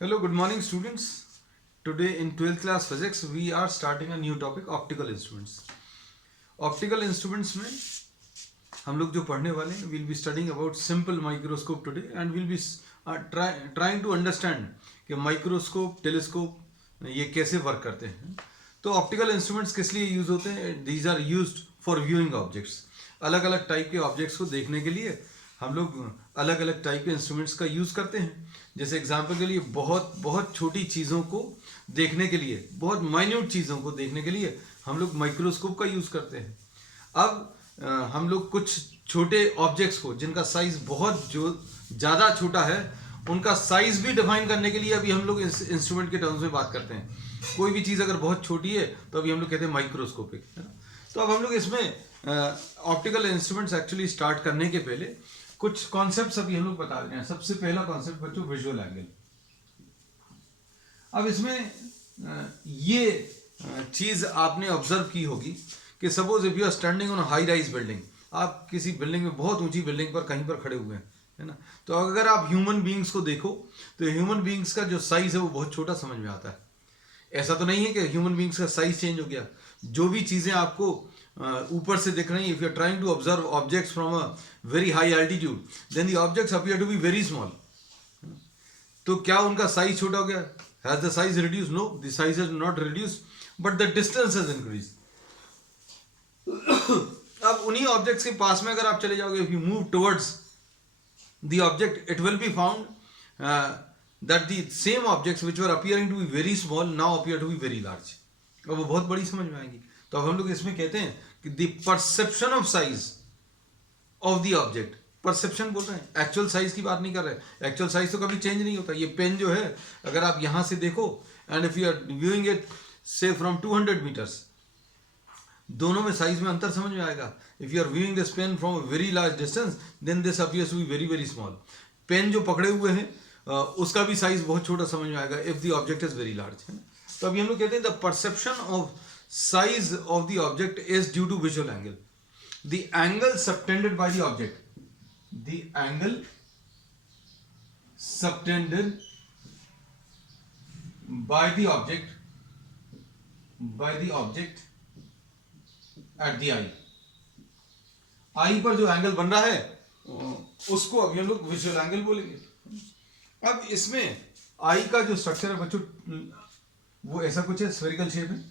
Hello, good morning, students. Today in 12th class physics, we are starting a new topic, optical instruments. Optical instruments में हम लोग जो पढ़ने वाले हैं, we'll be studying about simple microscope today, and we'll be trying to understand कि microscope, telescope ये कैसे वर्क करते हैं. तो ऑप्टिकल इंस्ट्रूमेंट्स किस लिए यूज होते हैं? These are used for viewing objects. अलग अलग टाइप के ऑब्जेक्ट्स को देखने के लिए हम लोग अलग अलग टाइप के इंस्ट्रूमेंट्स का यूज करते हैं. जैसे एग्जांपल के लिए बहुत बहुत छोटी चीज़ों को देखने के लिए, बहुत माइन्यूट चीज़ों को देखने के लिए हम लोग माइक्रोस्कोप का यूज करते हैं. अब हम लोग कुछ छोटे ऑब्जेक्ट्स को जिनका साइज बहुत जो ज़्यादा छोटा है उनका साइज भी डिफाइन करने के लिए अभी हम लोग इस इंस्ट्रूमेंट के टर्म्स में बात करते हैं. कोई भी चीज़ अगर बहुत छोटी है तो अभी हम लोग कहते हैं माइक्रोस्कोपिक, है ना. तो अब हम लोग इसमें ऑप्टिकल इंस्ट्रूमेंट्स एक्चुअली स्टार्ट करने के पहले कुछ कॉन्सेप्ट्स अभी हम लोग बता रहे हैं. सबसे पहला कॉन्सेप्ट बच्चों विजुअल एंगल. अब इसमें ये चीज़ आपने ऑब्जर्व की होगी कि suppose if you are standing on high rise building, आप किसी बिल्डिंग में बहुत ऊंची बिल्डिंग पर कहीं पर खड़े हुए हैं, है ना. तो अगर आप ह्यूमन बींग्स को देखो तो ह्यूमन बींग्स का जो साइज है वो बहुत छोटा समझ में आता है. ऐसा तो नहीं है कि ह्यूमन बींग्स का साइज चेंज हो गया. जो भी चीज़ें आपको ऊपर से दिख रही है, if you are trying to observe objects from a very high altitude then the objects appear to be very small. तो क्या उनका साइज छोटा हो गया? Has the size reduce? No, the size has not reduce but the distance has increase. अब उन्हीं objects के पास में अगर आप चले जाओगे, if you move towards the object, it will be found that the same objects which were appearing to be very small now appear to be very large. और वो बहुत बड़ी समझ में आएंगी. तो अब हम लोग इसमें कहते हैं कि the perception of size of the object, perception बोल रहे हैं, एक्चुअल साइज की बात नहीं कर रहे. एक्चुअल साइज तो कभी चेंज नहीं होता. ये पेन जो है अगर आप यहाँ से देखो and if you are viewing it से फ्रॉम 200 मीटर्स, दोनों में साइज में अंतर समझ में आएगा. If you are viewing this pen from a very large distance then this appears to be very very small. Pen जो पकड़े हुए हैं उसका भी साइज बहुत छोटा समझ में आएगा if the object is very large, है ना. तो अभी हम लोग कहते हैं the perception of size of the object is due to visual angle. The angle subtended by the object, the angle subtended by the object at the eye. Eye पर जो एंगल बन रहा है उसको अभी हम लोग विजुअल एंगल बोलेंगे. अब इसमें आई का जो स्ट्रक्चर है बच्चों वो ऐसा कुछ है, स्फेरिकल शेप है.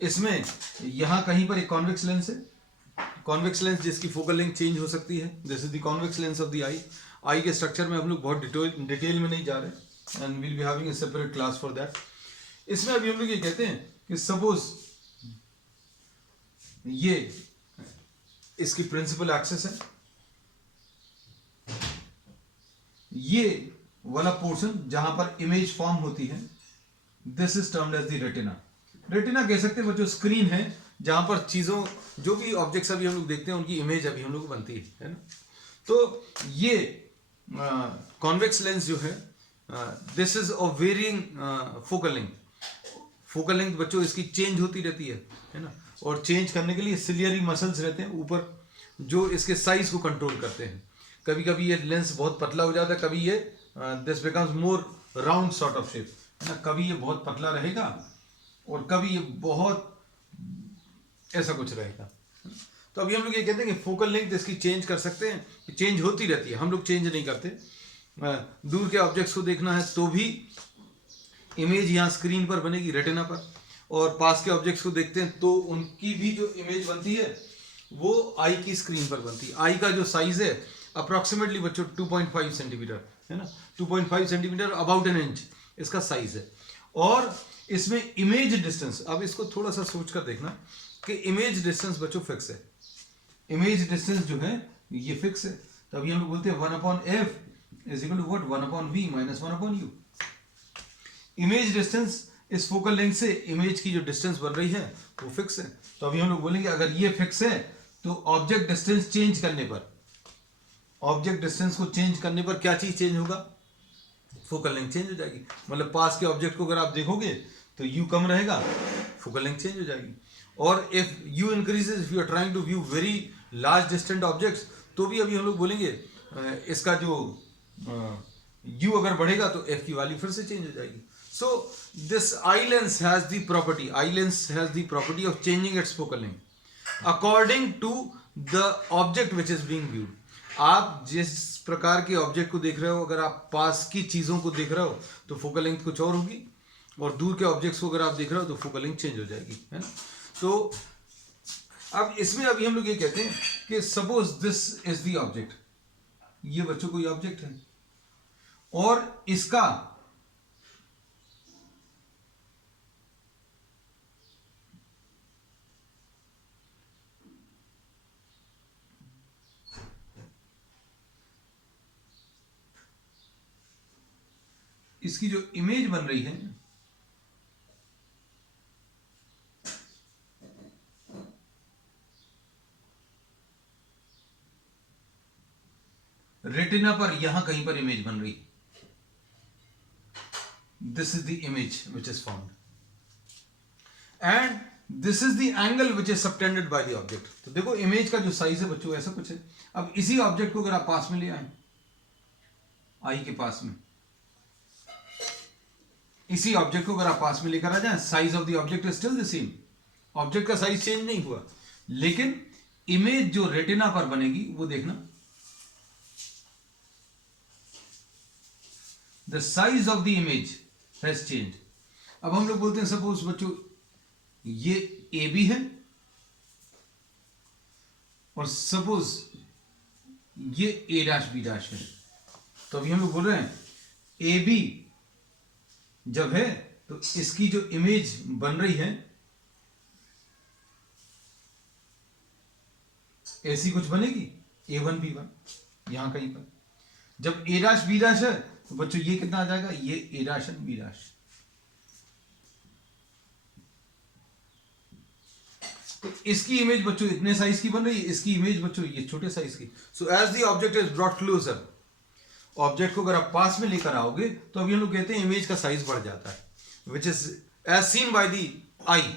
इसमें यहां कहीं पर एक कॉन्वेक्स लेंस है. कॉन्वेक्स लेंस जिसकी फोकल लेंथ चेंज हो सकती है. This is the convex lens of the eye. Eye के स्ट्रक्चर में हम लोग बहुत डिटेल में नहीं जा रहे and will be having a separate class for that. इसमें अभी हम लोग ये कहते हैं कि सपोज ये इसकी प्रिंसिपल एक्सिस है, ये वाला पोर्शन जहां पर इमेज फॉर्म होती है this is termed as the retina. Retina कह सकते हैं बच्चों स्क्रीन है जहां पर चीजों जो भी ऑब्जेक्ट्स अभी हम लोग देखते हैं उनकी इमेज अभी हम लोग बनती है ना. तो ये कॉन्वेक्स लेंस जो है this is a varying focal length. Focal length बच्चों इसकी चेंज होती रहती है ना. और चेंज करने के लिए सिलियरी मसल्स रहते हैं ऊपर जो इसके साइज को कंट्रोल करते हैं. कभी कभी ये लेंस बहुत पतला हो जाता है, कभी ये this becomes more round sort of shape, है ना. कभी ये बहुत पतला रहेगा और कभी ये बहुत ऐसा कुछ रहेगा. तो अभी हम लोग ये कहते हैं कि फोकल लेंथ इसकी चेंज कर सकते हैं, चेंज होती रहती है, हम लोग चेंज नहीं करते. दूर के ऑब्जेक्ट्स को देखना है तो भी इमेज यहाँ स्क्रीन पर बनेगी रेटिना पर, और पास के ऑब्जेक्ट्स को देखते हैं तो उनकी भी जो इमेज बनती है वो आई की स्क्रीन पर बनती है. आई का जो साइज है अप्रॉक्सीमेटली बच्चों 2.5 सेंटीमीटर, है ना. 2.5 सेंटीमीटर, अबाउट एन इंच इसका साइज है. और इसमें इमेज डिस्टेंस, अब इसको थोड़ा सा सोच कर देखना कि इमेज डिस्टेंस बच्चों फिक्स है. इमेज डिस्टेंस जो है ये फिक्स है. तो अभी हम लोग बोलते हैं 1/f is equal to what, 1/v minus 1/u. Image distance इस फोकल लेंथ से इमेज की जो डिस्टेंस बन रही है वो फिक्स है. तो अभी हम लोग बोलेंगे अगर ये फिक्स है तो ऑब्जेक्ट डिस्टेंस चेंज करने पर, ऑब्जेक्ट डिस्टेंस को चेंज करने पर क्या चीज चेंज होगा? फोकल लेंथ चेंज हो जाएगी. मतलब पास के ऑब्जेक्ट को अगर आप देखोगे तो यू कम रहेगा, फोकल लेंथ चेंज हो जाएगी. और if you increases, if you are trying to view very large distant objects, तो भी अभी हम लोग बोलेंगे इसका जो u अगर बढ़ेगा तो f की वैल्यू फिर से चेंज हो जाएगी. So this eye lens has the property of changing its focal length according to the object which is being viewed. आप जिस प्रकार के ऑब्जेक्ट को देख रहे हो, अगर आप पास की चीजों को देख रहे हो तो फोकल लेंथ कुछ और होगी, और दूर के ऑब्जेक्ट्स को अगर आप देख रहे हो तो फोकल लेंथ चेंज हो जाएगी, है ना. तो अब इसमें अभी हम लोग ये कहते हैं कि suppose this is the object, ये बच्चों कोई ऑब्जेक्ट है और इसका इसकी जो इमेज बन रही है रेटिना पर, यहां कहीं पर इमेज बन रही, this is the image which is found and this is the angle which is subtended by the object. तो देखो इमेज का जो साइज है बच्चों ऐसा कुछ है. अब इसी ऑब्जेक्ट को अगर आप पास में ले आए, आई के पास में, इसी ऑब्जेक्ट को अगर आप पास में लेकर आ जाए, size of the object is still the same, object का साइज चेंज नहीं हुआ, लेकिन इमेज जो रेटिना पर बनेगी वो देखना, the size of the image has change. अब हम लोग बोलते हैं सपोज बच्चों ये ए बी है और सपोज ये ए डैश बी डैश है. तो अभी हम लोग बोल रहे हैं ए बी जब है तो इसकी जो इमेज बन रही है ऐसी कुछ बनेगी, A1 B1 यहां कहीं पर. जब ए डैश बी डैश है तो बच्चों ये कितना आ जाएगा, ये ए डैश एंड बी डैश. तो इसकी इमेज बच्चों इतने साइज की बन रही है, इसकी इमेज बच्चों ये छोटे साइज की. So as the object is brought closer, object को अगर आप पास में लेकर आओगे तो अभी हम लोग कहते हैं इमेज का साइज बढ़ जाता है, which is as seen by the eye.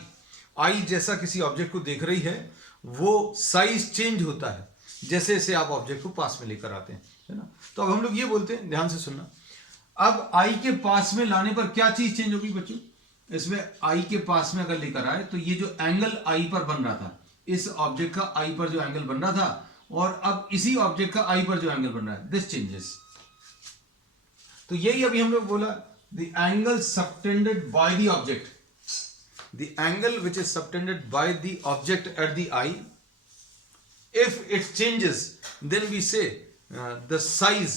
Eye जैसा किसी ऑब्जेक्ट को देख रही है वो साइज चेंज होता है जैसे जैसे आप ऑब्जेक्ट को पास में लेकर आते हैं, है ना. तो अब हम लोग ये बोलते हैं, ध्यान से सुनना, अब आई के पास में लाने पर क्या चीज चेंज होगी बच्चों. इसमें आई के पास में अगर लेकर आए तो ये जो एंगल आई पर बन रहा था, इस ऑब्जेक्ट का आई पर जो एंगल बन रहा था, और अब इसी ऑब्जेक्ट का आई पर जो एंगल बन रहा है, दिस चेंजेस. तो यही अभी हम लोग बोला, the angle subtended by the object, the angle which is subtended by the object at the I, if it changes then we say the size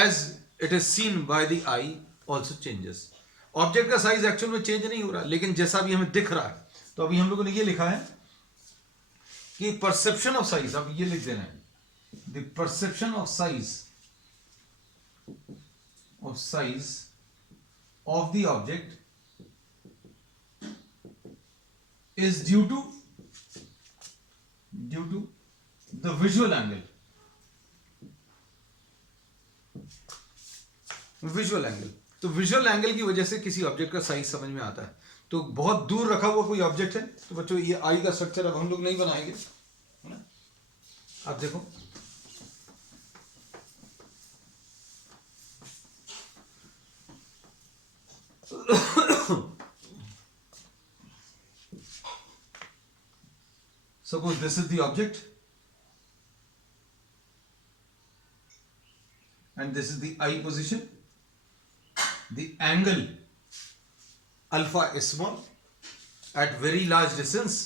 as it is seen by the eye also changes. Object का size actual में change नहीं हो रहा, लेकिन जैसा भी हमें दिख रहा है. तो अभी हम लोगों ने ये लिखा है कि परसेप्शन ऑफ साइज, अब ये लिख देना है, the perception of size of the object is due to the visual angle. तो विजुअल एंगल की वजह से किसी ऑब्जेक्ट का साइज समझ में आता है. तो बहुत दूर रखा हुआ कोई ऑब्जेक्ट है तो बच्चों ये आई का स्ट्रक्चर अब हम लोग नहीं बनाएंगे, है ना. अब देखो suppose this is the object and this is the eye position. The angle alpha is small at very large distance,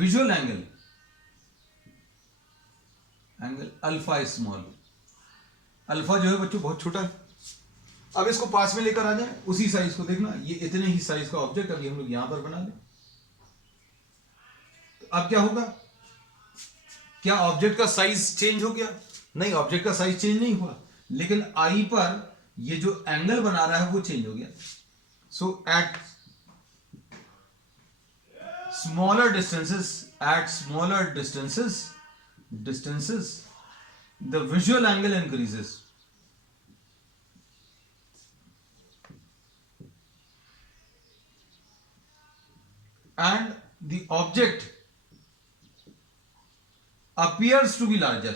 visual angle alpha is small. Alpha जो है बच्चों बहुत छोटा है. अब इसको पास में लेकर आ जाए, उसी साइज को देखना, ये इतने ही साइज का ऑब्जेक्ट अभी हम लोग यहां पर बना लें. तो अब क्या होगा, क्या ऑब्जेक्ट का साइज चेंज हो गया? नहीं, ऑब्जेक्ट का साइज चेंज नहीं हुआ, लेकिन आई पर ये जो एंगल बना रहा है वो चेंज हो गया. So at smaller distances the visual angle increases. And the object appears to be larger.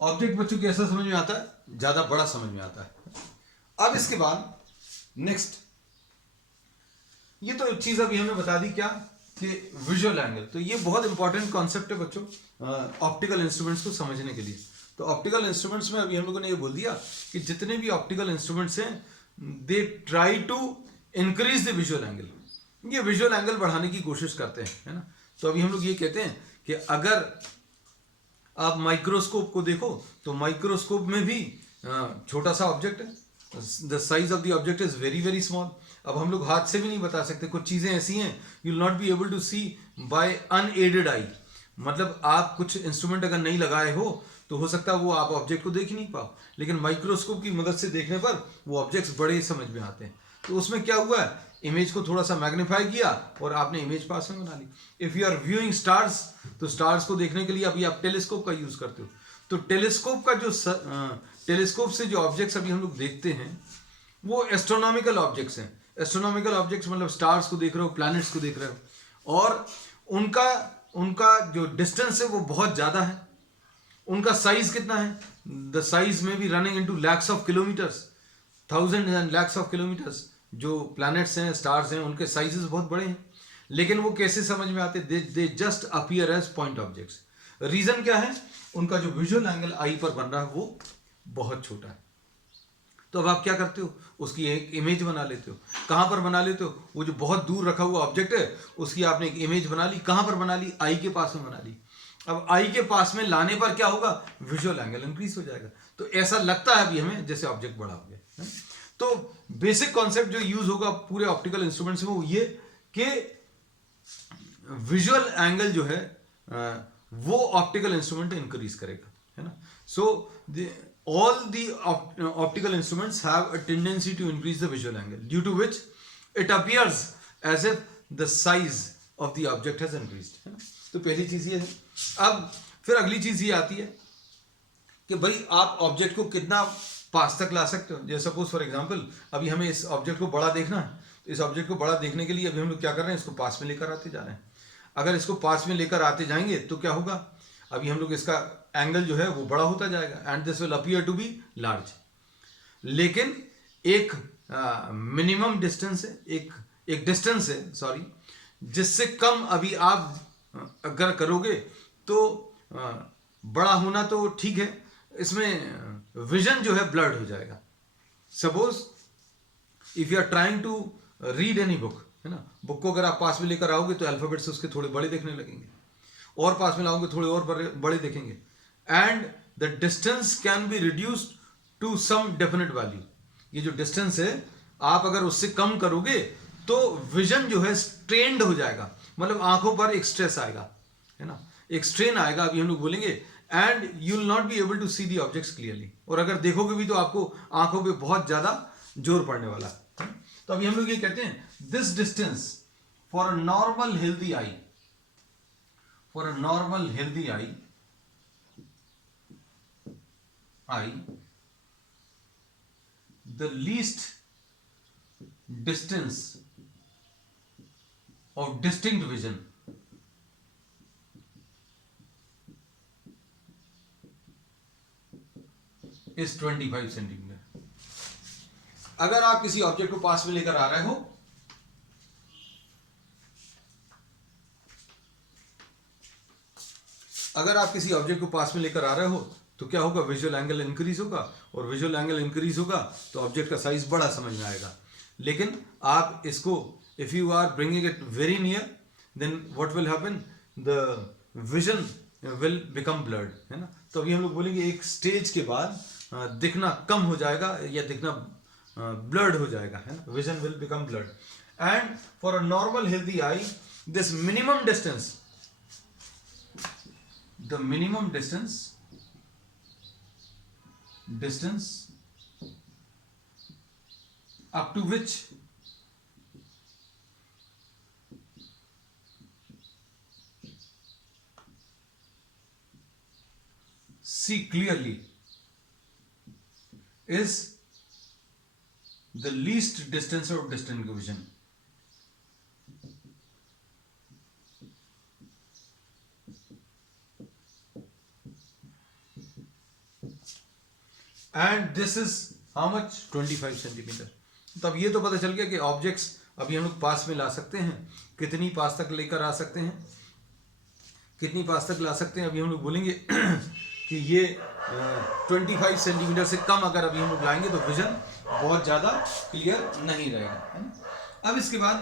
Object बच्चों कैसा समझ में आता है? ज्यादा बड़ा समझ में आता है. अब इसके बाद नेक्स्ट, ये तो चीज अभी हमने बता दी क्या कि विजुअल एंगल. तो ये बहुत इंपॉर्टेंट कॉन्सेप्ट है बच्चों ऑप्टिकल इंस्ट्रूमेंट्स को समझने के लिए. तो ऑप्टिकल इंस्ट्रूमेंट्स में अभी हम लोगों ने ये बोल दिया कि जितने भी ऑप्टिकल इंस्ट्रूमेंट्स हैं they try to increase the visual angle. ये विजुअल एंगल बढ़ाने की कोशिश करते हैं, है ना. तो अभी हम लोग ये कहते हैं कि अगर आप माइक्रोस्कोप को देखो तो माइक्रोस्कोप में भी छोटा सा ऑब्जेक्ट है. The size of the object is very very small. अब हम लोग हाथ से भी नहीं बता सकते. कुछ चीजें ऐसी हैं you will not be able to see by unaided eye. मतलब आप कुछ इंस्ट्रूमेंट अगर नहीं लगाए हो तो हो सकता है वो आप ऑब्जेक्ट को देख ही नहीं पाओ, लेकिन माइक्रोस्कोप की मदद से देखने पर वो ऑब्जेक्ट्स बड़े समझ में आते हैं. तो उसमें क्या हुआ है, इमेज को थोड़ा सा मैग्नीफाई किया और आपने इमेज पास में बना ली. If you are viewing stars, तो स्टार्स को देखने के लिए अभी आप टेलीस्कोप का यूज करते हो. तो टेलीस्कोप का जो टेलीस्कोप से जो ऑब्जेक्ट्स अभी हम लोग देखते हैं वो एस्ट्रोनॉमिकल ऑब्जेक्ट्स हैं. एस्ट्रोनॉमिकल ऑब्जेक्ट्स मतलब स्टार्स को देख रहे हो, प्लैनेट्स को देख रहे हो, और उनका जो डिस्टेंस है वो बहुत ज्यादा है. उनका साइज कितना है, द साइज में be running into lakhs of kilometers, thousand and lakhs of kilometers. जो प्लैनेट्स हैं, स्टार्स हैं, उनके साइजेस बहुत बड़े हैं. लेकिन वो कैसे समझ में आते, they just appear as point objects. Reason क्या है, उनका जो विजुअल एंगल आई पर बन रहा है वो बहुत छोटा है. तो अब आप क्या करते हो, उसकी एक इमेज बना लेते हो. कहां पर बना लेते हो, वो जो बहुत दूर रखा हुआ ऑब्जेक्ट है उसकी आपने एक इमेज बना ली. कहां पर बना ली, आई के पास में बना ली. अब आई के पास में लाने पर क्या होगा, विजुअल एंगल इंक्रीज हो जाएगा. तो ऐसा लगता है अभी हमें जैसे ऑब्जेक्ट बड़ा हो गया. तो बेसिक कॉन्सेप्ट जो यूज होगा पूरे ऑप्टिकल इंस्ट्रूमेंट्स में वो ये कि विजुअल एंगल जो है वो ऑप्टिकल इंस्ट्रूमेंट इंक्रीज करेगा, है ना. सो all the optical instruments have a tendency to increase the visual angle, due to which it appears as if the size of the object has increased, है ना. तो पहली चीज ये है. अब फिर अगली चीज ये आती है कि भाई आप ऑब्जेक्ट को कितना पास तक ला सकते हो. जैसे सपोज फॉर एग्जांपल अभी हमें इस ऑब्जेक्ट को बड़ा देखना है, तो इस ऑब्जेक्ट को बड़ा देखने के लिए अभी हम लोग क्या कर रहे हैं, इसको पास में लेकर आते जा रहे हैं. अगर इसको पास में लेकर आते जाएंगे तो क्या होगा, अभी हम लोग इसका एंगल जो है वो बड़ा होता जाएगा and this will appear to be large. लेकिन एक मिनिमम डिस्टेंस है, एक डिस्टेंस है सॉरी, जिससे कम अभी आप अगर करोगे तो बड़ा होना तो ठीक है, इसमें विजन जो है ब्लर्ड हो जाएगा. Suppose if you are trying to read any book, है ना, बुक को अगर आप पास में लेकर आओगे तो अल्फाबेट्स उसके थोड़े बड़े दिखने लगेंगे, और पास में लाओगे थोड़े और बड़े देखेंगे, and the distance can be reduced to some definite value. ये जो डिस्टेंस है आप अगर उससे कम करोगे तो विजन जो है स्ट्रेन्ड हो जाएगा, मतलब आंखों पर एक स्ट्रेस आएगा, है ना, एक स्ट्रेन आएगा. अभी हम लोग बोलेंगे and you will not be able to see the objects clearly, और अगर देखोगे भी तो आपको आंखों पे बहुत ज्यादा जोर पड़ने वाला है. तो अभी हम लोग ये कहते हैं this distance for a normal healthy I, for a normal healthy eye the least distance of distinct vision is 25 centimetre. अगर आप किसी ऑब्जेक्ट को पास में लेकर आ रहे हो अगर आप किसी ऑब्जेक्ट को पास में लेकर आ रहे हो तो क्या होगा, विजुअल एंगल इंक्रीज होगा, और विजुअल एंगल इंक्रीज होगा तो ऑब्जेक्ट का साइज बड़ा समझ में आएगा. लेकिन आप इसको if you are bringing it very near then what will happen, the vision will become blurred, है ना. तो अभी हम लोग बोलेंगे एक स्टेज के बाद दिखना कम हो जाएगा या दिखना ब्लर्ड हो जाएगा, है ना, vision will become blurred. And for a normal healthy I this minimum distance, the minimum distance up to which see clearly is the least distance of distant vision. And this is how much 25 centimetre. तब ये तो पता चल गया कि objects अभी हम लोग पास में ला सकते हैं, कितनी पास तक लेकर आ सकते हैं, कितनी पास तक ला सकते हैं। अभी हम लोग बोलेंगे कि ये 25 सेंटीमीटर से कम अगर अभी हम लोग लाएंगे तो विजन बहुत ज़्यादा क्लियर नहीं रहेगा, है ना। अब इसके बाद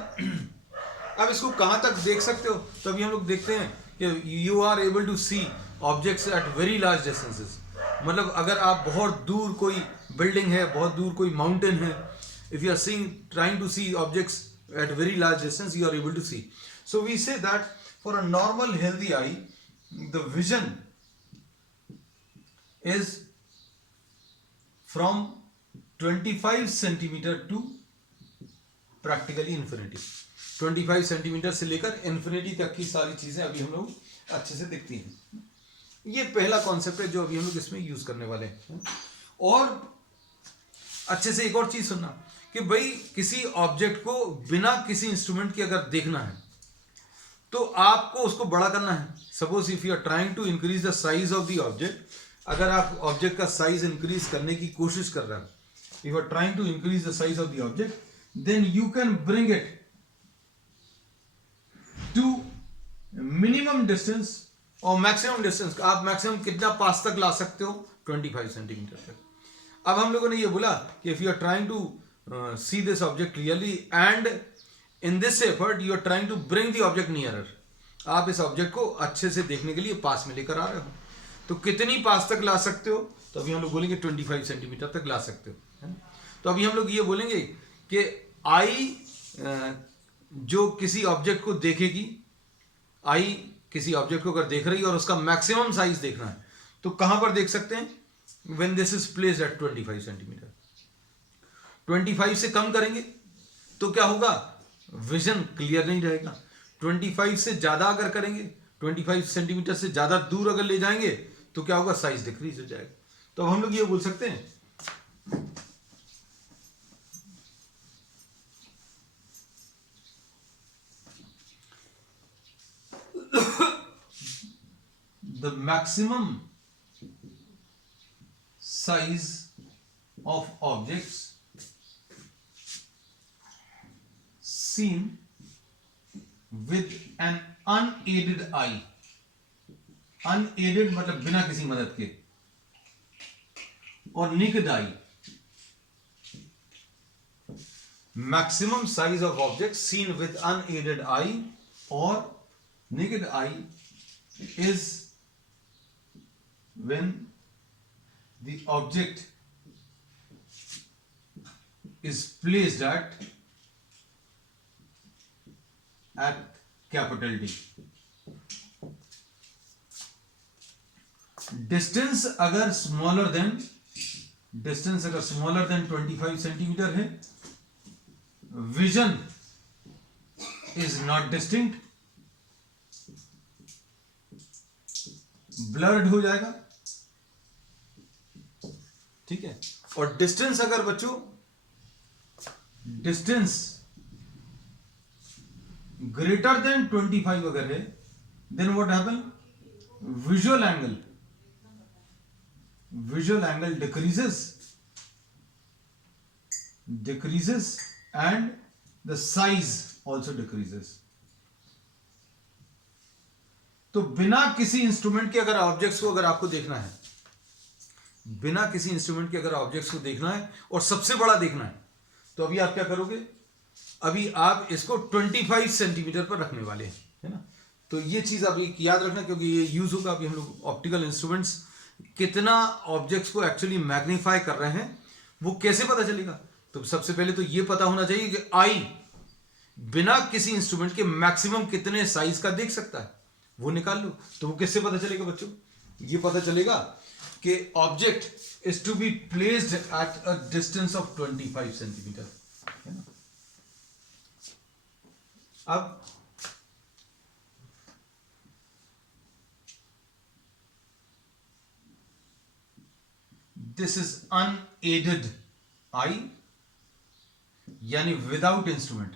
अब इसको कहाँ तक देख सकते हो, तो अभी हम लोग देखते हैं कि you are able to see objects at very large distances. मतलब अगर आप बहुत दूर कोई बिल्डिंग है, बहुत दूर कोई माउंटेन है, if you are seeing trying to see objects at very large distance, you are able to see. So we say that for a normal healthy eye the vision is from 25 centimeter to practically infinity। 25 centimetre से लेकर infinity तक की सारी चीजें अभी हम लोग अच्छे से दिखती हैं। ये पहला कॉन्सेप्ट है जो अभी हम लोग इसमें यूज करने वाले हैं। और अच्छे से एक और चीज सुनना कि भाई किसी ऑब्जेक्ट को बिना किसी इंस्ट्रूमेंट के अगर देखना है तो आपको उसको बड़ा करना है। Suppose if you are trying to increase the size of the object, अगर आप ऑब्जेक्ट का साइज इंक्रीज करने की कोशिश कर रहे हैं, if you are trying to increase the size of the object, then you can bring it to minimum distance और मैक्सिमम डिस्टेंस। आप मैक्सिमम कितना पास तक ला सकते हो, 25 सेंटीमीटर तक। अब हम लोगों ने ये बोला कि if you are trying to see this object clearly and in this effort you are trying to bring the object nearer, आप इस ऑब्जेक्ट को अच्छे से देखने के लिए पास में लेकर आ रहे हो, तो कितनी पास तक ला सकते हो, तो अभी हम लोग बोलेंगे 25 सेंटीमीटर तक ला सकते हो, है ना। तो अभी हम लोग ये बोलेंगे कि आई जो किसी ऑब्जेक्ट को देखेगी, आई किसी ऑब्जेक्ट को अगर देख रही है और उसका मैक्सिमम साइज देखना है तो कहां पर देख सकते हैं, when this is placed at 25 centimetre. 25 से कम करेंगे तो क्या होगा, विजन क्लियर नहीं रहेगा। 25 से ज्यादा अगर करेंगे, 25 सेंटीमीटर से ज्यादा दूर अगर ले जाएंगे तो क्या होगा, साइज डिक्रीज हो जाएगा। तो अब हम लोग ये बोल सकते हैं the maximum size of objects seen with an unaided eye। unaided मतलब बिना किसी मदद के, और naked eye। maximum size of object seen with unaided eye or naked eye is when the object is placed at capital D। Distance अगर smaller than 25 centimeter है, vision is not distinct, blurred हो जाएगा, ठीक है। और distance अगर बच्चों distance greater than 25 अगर है, then what happen, visual angle decreases and the size also decreases। तो बिना किसी इंस्ट्रूमेंट के अगर ऑब्जेक्ट्स को अगर आपको देखना है, बिना किसी इंस्ट्रूमेंट के अगर ऑब्जेक्ट्स को देखना है और सबसे बड़ा देखना है, तो अभी आप क्या करोगे, अभी आप इसको 25 सेंटीमीटर पर रखने वाले हैं, है ना। तो ये चीज आप याद रखना, क्योंकि ये यूज होगा। अभी हम लोग ऑप्टिकल इंस्ट्रूमेंट्स कितना ऑब्जेक्ट्स को एक्चुअली मैग्नीफाई कर रहे हैं वो कैसे पता चलेगा, तो सबसे पहले तो ये पता होना चाहिए कि आई बिना किसी इंस्ट्रूमेंट के मैक्सिमम कितने साइज का देख सकता है, वो निकाल लो। तो वो किससे पता चलेगा बच्चों, ये पता चलेगा कि object is to be placed at a distance of 25 centimeter, है ना। अब दिस इज अनएडेड आई, यानी विदाउट इंस्ट्रूमेंट,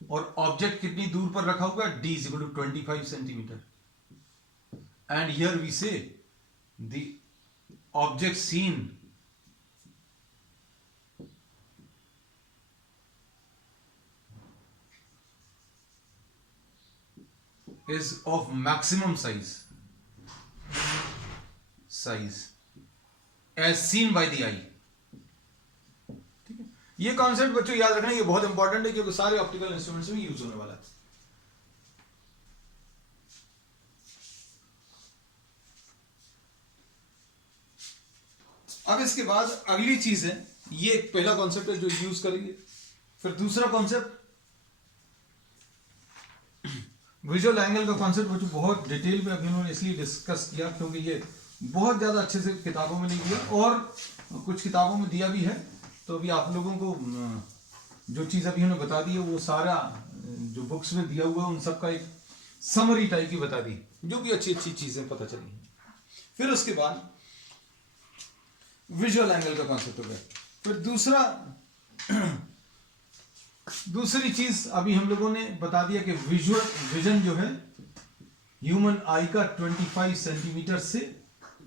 और ऑब्जेक्ट कितनी दूर पर रखा हुआ है, d is equal to 25 centimeter. and here we say the object seen is of maximum size as seen by the eye. ठीक है, ये कॉन्सेप्ट बच्चों याद रखना, ये बहुत इंपॉर्टेंट है क्योंकि सारे ऑप्टिकल इंस्ट्रूमेंट्स में यूज होने वाला है. अब इसके बाद अगली चीज है, ये पहला कॉन्सेप्ट है जो यूज करेंगे. फिर दूसरा कॉन्सेप्ट विजुअल एंगल का कॉन्सेप्ट बच्चों बहुत डिटेल में अभी उन्होंने इसलिए डिस्कस किया क्योंकि ये बहुत ज़्यादा अच्छे से किताबों में नहीं दिया और कुछ किताबों में दिया भी है. तो अभी आप लोगों को जो चीज़ अभी उन्होंने बता दी है वो सारा जो बुक्स में दिया हुआ है उन सब का एक समरी टाइप की बता दी, जो भी अच्छी अच्छी चीज़ें पता चली. फिर उसके बाद विजुअल एंगल का कॉन्सेप्ट हो गया. फिर दूसरी चीज अभी हम लोगों ने बता दिया कि विजन जो है ह्यूमन आई का 25 सेंटीमीटर से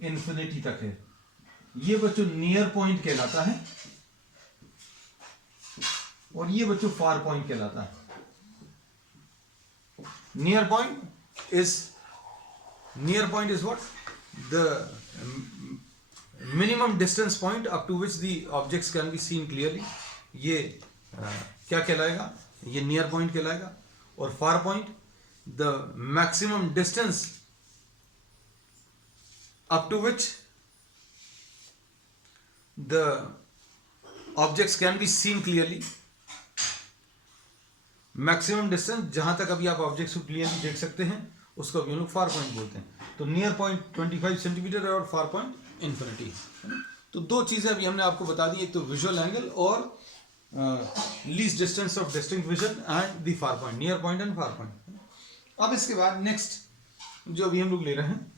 इंफिनिटी तक है. ये बच्चों नियर पॉइंट कहलाता है और ये बच्चों फार पॉइंट कहलाता है. Near point is what the minimum distance point up to which the objects can be seen clearly. ये क्या कहलाएगा, ये नियर पॉइंट कहलाएगा. और far point the maximum distance up to which the objects can be seen clearly. Maximum distance जहां तक अभी आप ऑब्जेक्ट्स को क्लियरली देख सकते हैं उसको अभी हम लोग फार पॉइंट बोलते हैं. तो नियर पॉइंट 25 सेंटीमीटर है और फार पॉइंट इन्फिनिटी. तो दो चीजें अभी हमने आपको बता दी, एक तो विजुअल एंगल और least distance of distinct vision and the far point, near point and far point. अब इसके बाद नेक्स्ट जो अभी हम लोग ले रहे हैं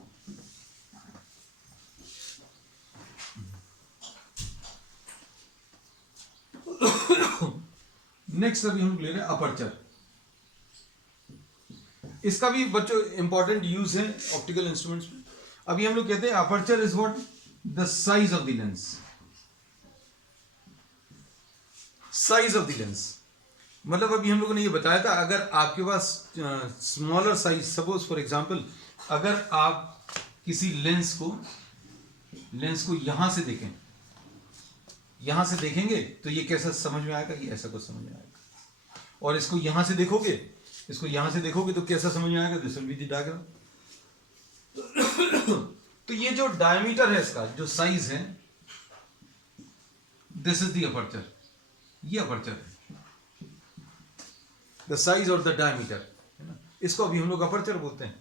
अभी हम लोग ले रहे हैं अपर्चर. इसका भी बच्चों इंपॉर्टेंट यूज है ऑप्टिकल इंस्ट्रूमेंट्स में. अभी हम लोग कहते हैं aperture is what the size of the lens. Size of the lens मतलब अभी हम लोगों ने ये बताया था, अगर आपके पास smaller size, suppose for example अगर आप किसी लेंस को यहां से देखें, यहां से देखेंगे तो ये कैसा समझ में आएगा, ये ऐसा कुछ समझ में आएगा. और इसको यहां से देखोगे तो कैसा समझ में आएगा, this will be the diagram. तो ये जो डायमीटर है, इसका जो साइज है, दिस इज द अपर्चर. ये अपर्चर है, द साइज और द डायमीटर है ना, इसको अभी हम लोग अपर्चर बोलते हैं.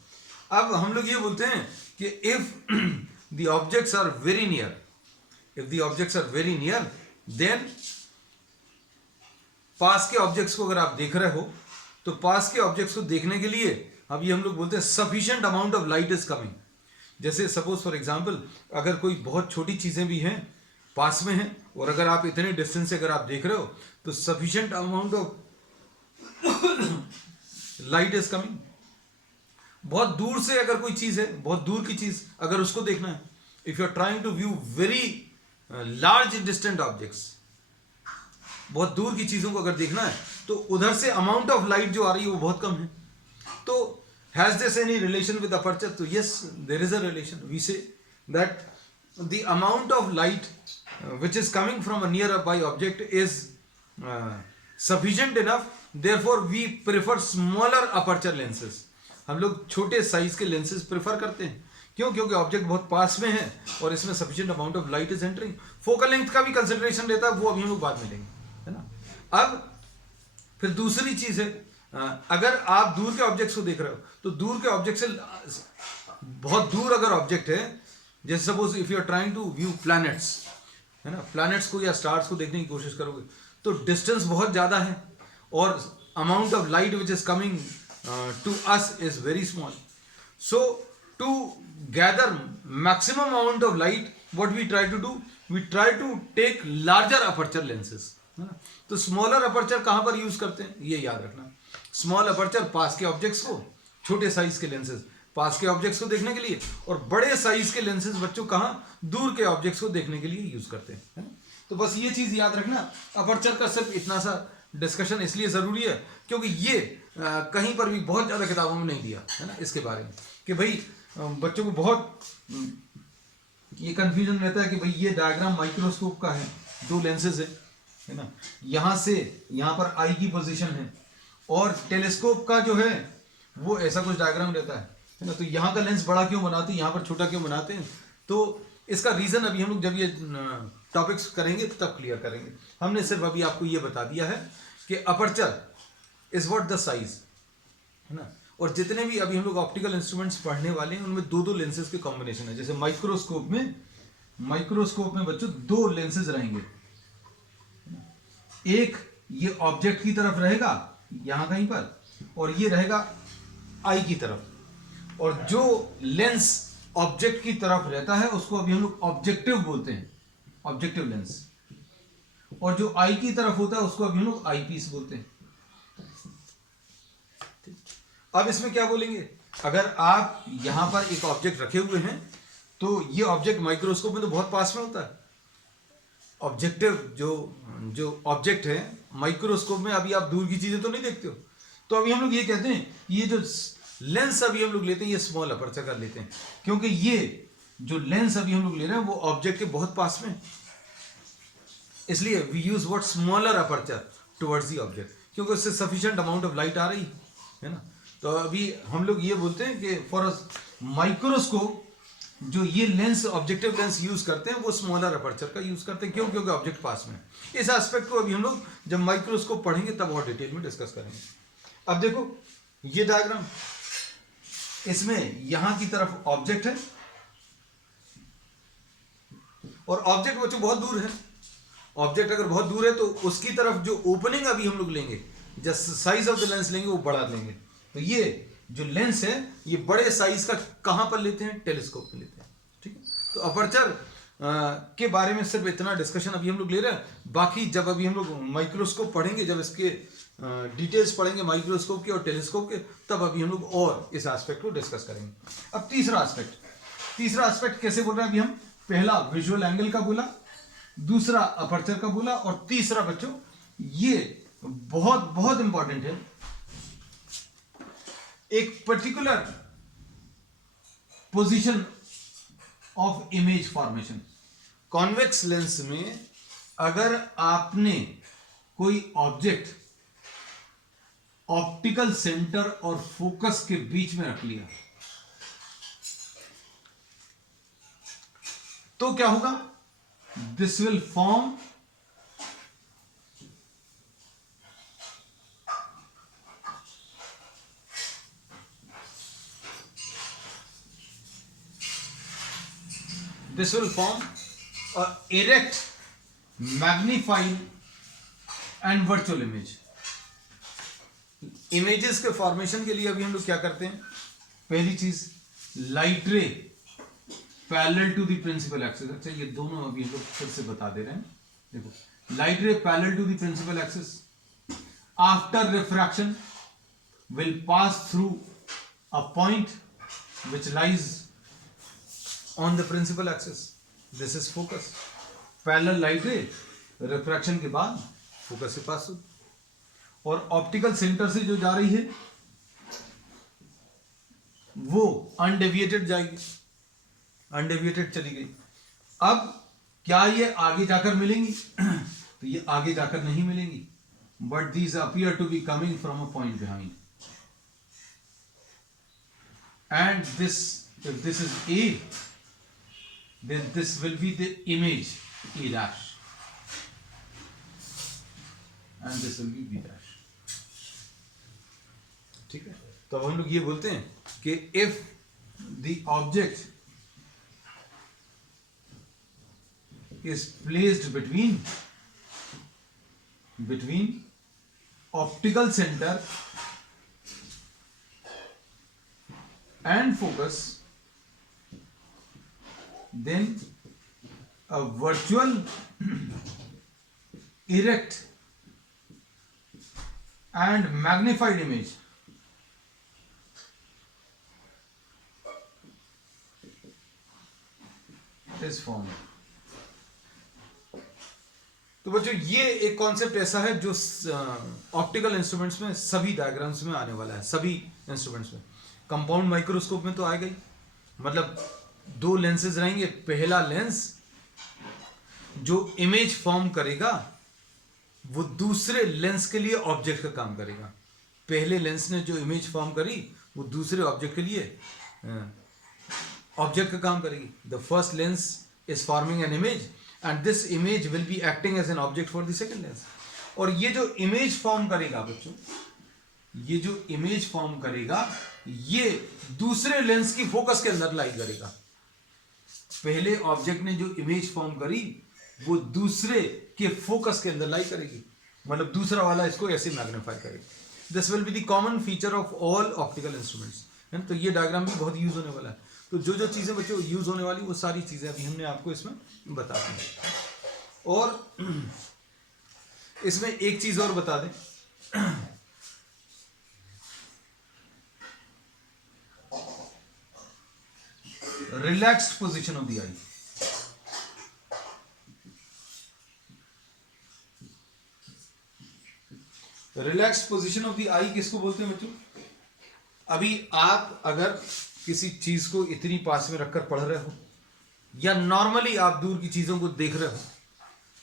अब हम लोग ये बोलते हैं कि if the objects are very near, then पास के ऑब्जेक्ट्स को अगर आप देख रहे हो तो पास के ऑब्जेक्ट्स को देखने के लिए अभी हम लोग बोलते हैं sufficient amount of light is coming. जैसे सपोज फॉर एग्जांपल अगर कोई बहुत छोटी चीजें भी हैं पास में हैं और अगर आप इतने डिस्टेंस से अगर आप देख रहे हो तो sufficient amount of light is coming. बहुत दूर से अगर कोई चीज है, बहुत दूर की चीज अगर उसको देखना है, if you are trying to view very large distant objects, बहुत दूर की चीजों को अगर देखना है तो उधर से अमाउंट ऑफ लाइट जो आ रही है वो बहुत कम है. तो has this any relation with aperture? तो yes, there is a relation. We say that the amount of light which is coming from a nearby object is sufficient enough, therefore we prefer smaller aperture lenses. हम लोग छोटे size के lenses prefer करते हैं. क्यों? क्योंकि object बहुत पास में है और इसमें sufficient amount of light is entering. Focal length का भी कंसिडरेशन रहता है, वो अभी हम लोग बाद में लेंगे, है ना. अब फिर दूसरी चीज है, अगर आप दूर के ऑब्जेक्ट्स को देख रहे हो तो दूर के ऑब्जेक्ट से बहुत दूर अगर ऑब्जेक्ट है, जैसे suppose if you are trying to view planets, है ना, प्लैनेट्स को या स्टार्स को देखने की कोशिश करोगे तो डिस्टेंस बहुत ज्यादा है और amount of light which is coming to us is very small. So to gather maximum amount of light what we try to do, we try to take larger aperture lenses, है ना. तो smaller aperture कहां पर use करते हैं ये याद रखना. स्मॉल अपर्चर पास के ऑब्जेक्ट्स को, छोटे साइज के लेंसेज पास के ऑब्जेक्ट्स को देखने के लिए, और बड़े साइज के लेंसेज बच्चों कहाँ, दूर के ऑब्जेक्ट्स को देखने के लिए यूज करते हैं, है ना? तो बस ये चीज याद रखना, अपर्चर का सिर्फ इतना सा डिस्कशन इसलिए जरूरी है क्योंकि ये कहीं पर भी बहुत ज्यादा किताबों में नहीं दिया है ना इसके बारे में, कि भाई बच्चों को बहुत ये कंफ्यूजन रहता है कि भाई ये डायग्राम माइक्रोस्कोप का है, दो लेंसेज है ना, यहाँ से यहाँ पर आई की पोजीशन है, और टेलीस्कोप का जो है वो ऐसा कुछ डायग्राम रहता है ना, तो यहाँ का लेंस बड़ा क्यों बनाते हैं, यहाँ पर छोटा क्यों बनाते हैं, तो इसका रीजन अभी हम लोग जब ये टॉपिक्स करेंगे तब क्लियर करेंगे। हमने सिर्फ अभी आपको ये बता दिया है कि aperture is what the size, है ना, और जितने भी अभी हम लोग ऑप्टिकल इंस्ट्रूमेंट्स पढ़ने वाले हैं उनमें दो दो लेंसेज के कॉम्बिनेशन है। जैसे माइक्रोस्कोप में बच्चों दो लेंसेज रहेंगे, एक ये ऑब्जेक्ट की तरफ रहेगा यहां कहीं पर, और ये रहेगा आई की तरफ, और जो लेंस ऑब्जेक्ट की तरफ रहता है उसको अभी हम लोग ऑब्जेक्टिव बोलते हैं, ऑब्जेक्टिव लेंस, और जो आई की तरफ होता है उसको अभी हम लोग आई पीस बोलते हैं। अब इसमें क्या बोलेंगे, अगर आप यहां पर एक ऑब्जेक्ट रखे हुए हैं तो ये ऑब्जेक्ट माइक्रोस्कोप में तो बहुत पास में होता है, ऑब्जेक्टिव जो ऑब्जेक्ट है माइक्रोस्कोप में अभी आप दूर की चीजें तो नहीं देखते हो, तो अभी हम लोग ये कहते हैं ये जो लेंस अभी हम लोग लेते हैं ये स्मॉल अपर्चर का लेते हैं, क्योंकि ये जो लेंस अभी हम लोग ले रहे हैं वो ऑब्जेक्ट के बहुत पास में, इसलिए we use what smaller aperture towards the object, क्योंकि उससे सफिशिएंट अमाउंट ऑफ लाइट आ रही है ना। तो अभी हम लोग ये बोलते हैं कि फॉर माइक्रोस्कोप जो ये लेंस ऑब्जेक्टिव लेंस यूज करते हैं वो स्मॉलर अपर्चर का यूज करते हैं, क्यों, क्योंकि ऑब्जेक्ट पास में। इस एस्पेक्ट को अभी हम लोग जब माइक्रोस्कोप पढ़ेंगे तब और डिटेल में डिस्कस करेंगे। अब देखो ये डायग्राम, इसमें यहां की तरफ ऑब्जेक्ट है और ऑब्जेक्ट बच्चों बहुत दूर है, ऑब्जेक्ट अगर बहुत दूर है तो उसकी तरफ जो ओपनिंग अभी हम लोग लेंगे, just size of the lens लेंगे वो बढ़ा लेंगे, तो ये जो लेंस है ये बड़े साइज का कहां पर लेते हैं, टेलीस्कोप में लेते हैं, ठीक है। तो अपर्चर के बारे में सिर्फ इतना डिस्कशन अभी हम लोग ले रहे हैं, बाकी जब अभी हम लोग माइक्रोस्कोप पढ़ेंगे, जब इसके डिटेल्स पढ़ेंगे माइक्रोस्कोप के और टेलीस्कोप के, तब अभी हम लोग और इस एस्पेक्ट को डिस्कस करेंगे। अब तीसरा एस्पेक्ट कैसे बोल रहे हैं अभी हम, पहला विजुअल एंगल का बोला, दूसरा अपर्चर का बोला, और तीसरा बच्चों ये बहुत बहुत इंपॉर्टेंट है, एक particular position of image formation. Convex lens में अगर आपने कोई ऑब्जेक्ट ऑप्टिकल सेंटर और फोकस के बीच में रख लिया तो क्या होगा, this will form a erect, magnified and virtual image। Images के फॉर्मेशन के लिए अभी हम लोग क्या करते हैं, पहली चीज light ray parallel to the principal axis. अच्छा ये दोनों अभी हम लोग फिर से बता दे रहे हैं, देखो light ray parallel to the principal axis after refraction will pass through a point which lies on the principal axis, this is focus। Parallel light ray refraction के बाद फोकस से पास हो, और ऑप्टिकल सेंटर से जो जा रही है वो अनडेविएटेड जाएगी, अनडेविएटेड चली गई। अब क्या ये आगे जाकर मिलेंगी तो ये आगे जाकर नहीं मिलेंगी, but these appear to be coming from a point behind, and this, if this is A, then this will be the image A dash, and this will be B dash। ठीक है, तो अब हम लोग ये बोलते हैं कि if the object is placed between optical center and focus, then a virtual erect and magnified image is form. तो बच्चों ये एक कॉन्सेप्ट ऐसा है जो ऑप्टिकल इंस्ट्रूमेंट्स में सभी डायग्राम्स में आने वाला है, सभी इंस्ट्रूमेंट्स में। कंपाउंड माइक्रोस्कोप में तो आएगा ही, मतलब दो लेंसेज रहेंगे। पहला लेंस जो इमेज फॉर्म करेगा वो दूसरे लेंस के लिए ऑब्जेक्ट का काम करेगा। पहले लेंस ने जो इमेज फॉर्म करी वो दूसरे ऑब्जेक्ट के लिए ऑब्जेक्ट का काम करेगी। The first lens is forming an image and this image will be acting as an object for the second lens. और ये जो इमेज फॉर्म करेगा बच्चों, ये जो इमेज फॉर्म करेगा ये दूसरे लेंस की फोकस के अंदर लाई करेगा। पहले ऑब्जेक्ट ने जो इमेज फॉर्म करी वो दूसरे के फोकस के अंदर लाई करेगी, मतलब दूसरा वाला इसको ऐसे मैग्नीफाई करेगा। This will be the common feature of all optical instruments. तो ये डायग्राम भी बहुत यूज होने वाला है। तो जो जो चीजें बच्चों यूज होने वाली वो सारी चीजें अभी हमने आपको इसमें बता दी। और इसमें एक चीज और बता दें, relaxed position of the eye. Relaxed position of the eye किसको बोलते हैं बच्चों? अभी आप अगर किसी चीज को इतनी पास में रखकर पढ़ रहे हो या नॉर्मली आप दूर की चीजों को देख रहे हो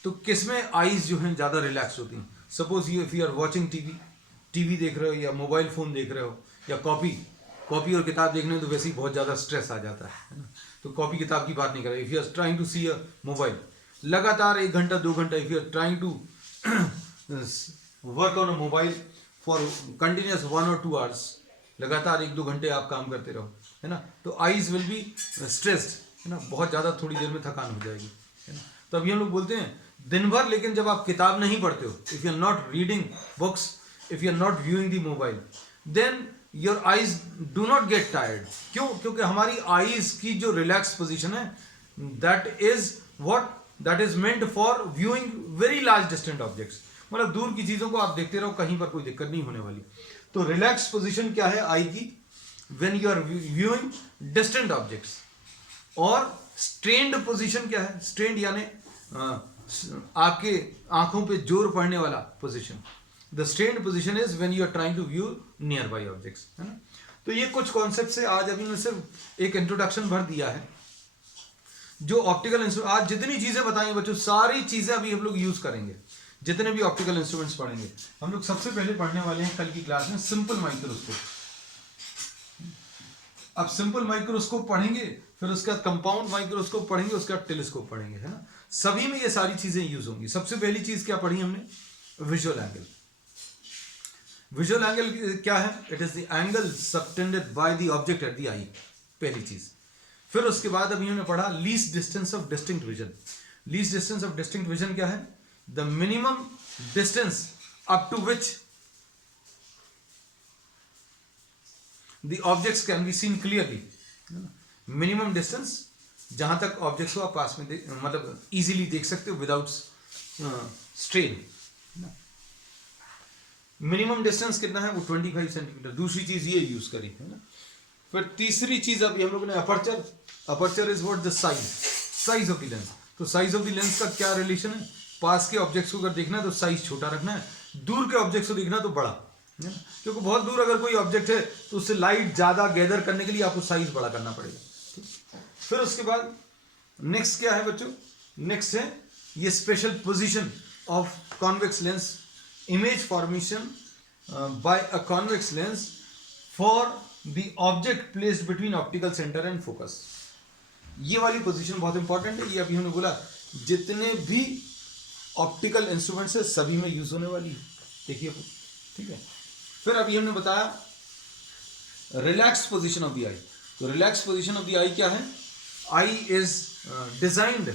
तो किसमें आईज जो हैं ज्यादा रिलैक्स होती हैं? Suppose you if you are watching TV देख रहे हो या मोबाइल फोन देख रहे हो या कॉपी और किताब देखने में तो वैसे ही बहुत ज्यादा स्ट्रेस आ जाता है ना। तो कॉपी किताब की बात नहीं कर रहे। If you are trying to see a mobile लगातार 1 घंटा 2 घंटा, if you are trying to work on a mobile for continuous 1 or 2 hours, लगातार 1-2 घंटे आप काम करते रहो, है ना, तो आईज विल बी स्ट्रेस्ड, है ना, बहुत ज़्यादा थोड़ी देर में थकान हो जाएगी, है ना। तो अभी हम लोग बोलते हैं दिन भर, लेकिन जब आप किताब नहीं पढ़ते हो, if you are not reading books, if you are not viewing the mobile, then your eyes do not get tired. क्यों? क्योंकि हमारी आईज की जो रिलैक्स पोजिशन है that is meant for viewing very large distant objects, मतलब दूर की चीज़ों को आप देखते रहो, कहीं पर कोई दिक्कत नहीं होने वाली। तो रिलैक्स पोजीशन क्या है आई की? When you are viewing distant objects. और स्ट्रेन्ड पोजीशन क्या है? स्ट्रेन्ड यानी आपके आंखों पे जोर पड़ने वाला position. The strained position is when you are trying to view nearby objects, है ना। तो ये कुछ कॉन्सेप्ट से आज अभी मैं सिर्फ एक इंट्रोडक्शन भर दिया है जो ऑप्टिकल इंस्ट्रूमेंट, आज जितनी चीजें बताई बच्चों सारी चीजें अभी हम लोग यूज करेंगे। जितने भी ऑप्टिकल इंस्ट्रूमेंट्स पढ़ेंगे हम लोग सबसे पहले पढ़ने वाले हैं कल की क्लास में सिंपल माइक्रोस्कोप। अब सिंपल माइक्रोस्कोप पढ़ेंगे, फिर उसका कंपाउंड माइक्रोस्कोप पढ़ेंगे, उसका टेलीस्कोप पढ़ेंगे, है ना। सभी में ये सारी चीजें यूज होंगी। सबसे पहली चीज क्या पढ़ी हमने? Visual angle. विजुअल एंगल क्या है? It is the angle subtended by the object at the eye, पहली चीज। फिर उसके बाद अभी हमने पढ़ा least distance of distinct vision. Least distance of distinct vision क्या है? The minimum distance up to which the objects can be seen clearly. Minimum distance जहां तक ऑब्जेक्ट्स को आप पास में मतलब इजीली देख सकते हो विदाउट स्ट्रेन। मिनिमम डिस्टेंस कितना है? वो 25 सेंटीमीटर। दूसरी चीज ये यूज करी, है ना। फिर तीसरी चीज अभी हम लोगों ने aperture. Aperture is what? The size of the lens. तो साइज ऑफ द लेंस का क्या रिलेशन है? पास के ऑब्जेक्ट्स को अगर देखना है तो साइज छोटा रखना है, दूर के ऑब्जेक्ट्स को देखना है तो बड़ा, है ना। क्योंकि बहुत दूर अगर कोई ऑब्जेक्ट है तो उससे लाइट ज्यादा गैदर करने के लिए आपको साइज बड़ा करना पड़ेगा। फिर उसके बाद नेक्स्ट क्या है बच्चों? नेक्स्ट है ये special position of convex lens, image formation by a convex lens for the object placed between optical centre and focus. ये वाली पोजीशन बहुत इंपॉर्टेंट है। ये अभी हमने बोला जितने भी ऑप्टिकल इंस्ट्रूमेंट्स है सभी में यूज होने वाली है, देखिए, ठीक है। फिर अभी हमने बताया relaxed position of the eye. तो relaxed position of the eye क्या है? Eye is designed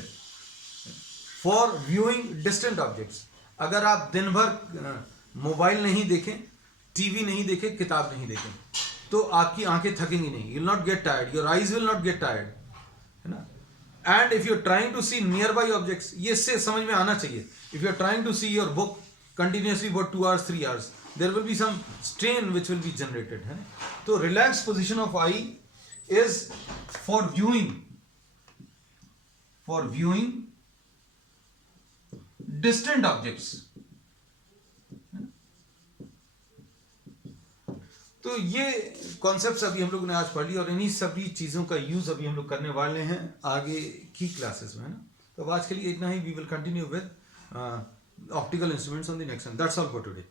for viewing distant objects. अगर आप दिन भर मोबाइल नहीं देखें, टीवी नहीं देखें, किताब नहीं देखें, तो आपकी आंखें थकेंगी नहीं, you will not get tired, your eyes will not get tired, है ना। And if you are trying to see nearby objects, ये इससे समझ में आना चाहिए। If you are trying to see your book continuously for 2 hours 3 hours, there will be some strain which will be generated, है। तो relax position of eye is for viewing for viewing distant objects. तो ये concepts अभी हम लोग ने आज पढ़ ली और इन्हीं सभी चीज़ों का यूज़ अभी हम लोग करने वाले हैं आगे की क्लासेस में, है ना। तो आज के लिए इतना ही। We will continue with optical instruments on the next one. That's all for today.